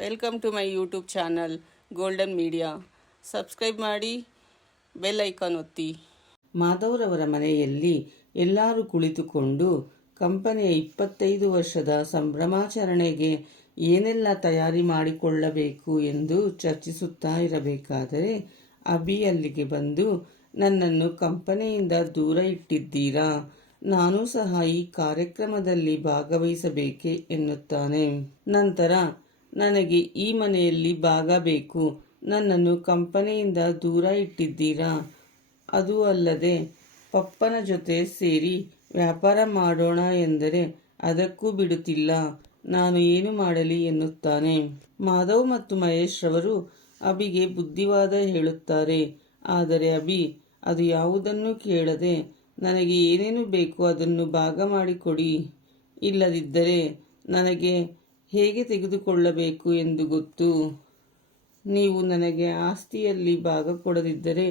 Welcome to my YouTube channel golden media subscribe ಮಾಡಿ bell icon ಒತ್ತಿ. ಮಾಧವ್ರವರ ಮನೆಯಲ್ಲಿ ಎಲ್ಲರೂ ಕುಳಿತುಕೊಂಡು ಕಂಪನಿಯ ಇಪ್ಪತ್ತೈದು ವರ್ಷದ ಸಂಭ್ರಮಾಚರಣೆಗೆ ಏನೆಲ್ಲ ತಯಾರಿ ಮಾಡಿಕೊಳ್ಳಬೇಕು ಎಂದು ಚರ್ಚಿಸುತ್ತಾ ಇರಬೇಕಾದರೆ, ಅಭಿ ಅಲ್ಲಿಗೆ ಬಂದು ನನ್ನನ್ನು ಕಂಪನಿಯಿಂದ ದೂರ ಇಟ್ಟಿದ್ದೀರಾ? ನಾನು ಸಹ ಈ ಕಾರ್ಯಕ್ರಮದಲ್ಲಿ ಭಾಗವಹಿಸಬೇಕೆ ಎನ್ನುತ್ತಾನೆ. ನಂತರ ನನಗೆ ಈ ಮನೆಯಲ್ಲಿ ಭಾಗ ಬೇಕು. ನನ್ನನ್ನು ಕಂಪನಿಯಿಂದ ದೂರ ಇಟ್ಟಿದ್ದೀರಾ? ಅದು ಅಲ್ಲದೆ ಪಪ್ಪನ ಜೊತೆ ಸೇರಿ ವ್ಯಾಪಾರ ಮಾಡೋಣ ಎಂದರೆ ಅದಕ್ಕೂ ಬಿಡುತ್ತಿಲ್ಲ. ನಾನು ಏನು ಮಾಡಲಿ ಎನ್ನುತ್ತಾನೆ. ಮಾಧವ್ ಮತ್ತು ಮಹೇಶ್ ರವರು ಅಭಿಗೆ ಬುದ್ಧಿವಾದ ಹೇಳುತ್ತಾರೆ. ಆದರೆ ಅಭಿ, ಅದು ಯಾವುದನ್ನು ಕೇಳದೆ ನನಗೆ ಏನೇನು ಬೇಕು ಅದನ್ನು ಭಾಗ ಮಾಡಿಕೊಡಿ. ಇಲ್ಲದಿದ್ದರೆ ನನಗೆ ಹೇಗೆ ತೆಗೆದುಕೊಳ್ಳಬೇಕು ಎಂದು ಗೊತ್ತು? ನೀವು ನನಗೆ ಆಸ್ತಿಯಲ್ಲಿ ಭಾಗ ಕೊಡದಿದ್ದರೆ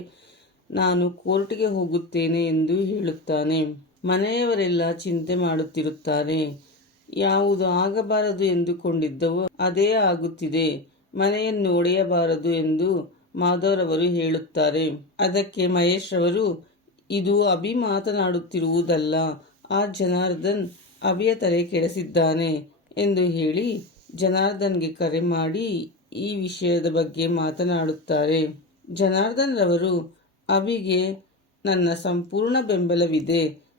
ನಾನು ಕೋರ್ಟ್ಗೆ ಹೋಗುತ್ತೇನೆ ಎಂದು ಹೇಳುತ್ತಾನೆ. ಮನೆಯವರೆಲ್ಲ ಚಿಂತೆ ಮಾಡುತ್ತಿರುತ್ತಾರೆ. ಯಾವುದು ಆಗಬಾರದು ಎಂದುಕೊಂಡಿದ್ದವೋ ಅದೇ ಆಗುತ್ತಿದೆ. ಮನೆಯನ್ನು ಒಡೆಯಬಾರದು ಎಂದು ಮಾಧವರವರು ಹೇಳುತ್ತಾರೆ. ಅದಕ್ಕೆ ಮಹೇಶ್ ಅವರು, ಇದು ಅಭಿ ಮಾತನಾಡುತ್ತಿರುವುದಲ್ಲ ಆ ಜನಾರ್ದನ್ ಅಭಿಯ ತಲೆ ಕೆಡಿಸಿದ್ದಾನೆ. ಎಂದು ಹೇಳಿ ಜನಾರ್ದನ್ಗೆ ಕರೆ ಮಾಡಿ ಈ ವಿಷಯದ ಬಗ್ಗೆ ಮಾತನಾಡುತ್ತಾರೆ. ಜನಾರ್ದನ್ ರವರು ಅಭಿಗೆ ನನ್ನ ಸಂಪೂರ್ಣ ಬೆಂಬಲವಿದೆ.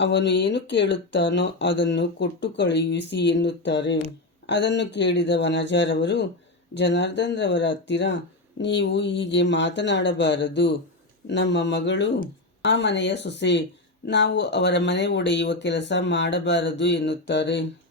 ಅವನು ಏನು ಕೇಳುತ್ತಾನೋ ಅದನ್ನು ಕೊಟ್ಟು ಕಳುಹಿಸಿ ಎನ್ನುತ್ತಾರೆ. ಅದನ್ನು ಕೇಳಿದ ವನಜಾರವರು ಜನಾರ್ದನ್ ರವರ ಹತ್ತಿರ ನೀವು ಹೀಗೆ ಮಾತನಾಡಬಾರದು. ನಮ್ಮ ಮಗಳು ಆ ಮನೆಯ ಸೊಸೆ. ನಾವು ಅವರ ಮನೆ ಒಡೆಯುವ ಕೆಲಸ ಮಾಡಬಾರದು ಎನ್ನುತ್ತಾರೆ.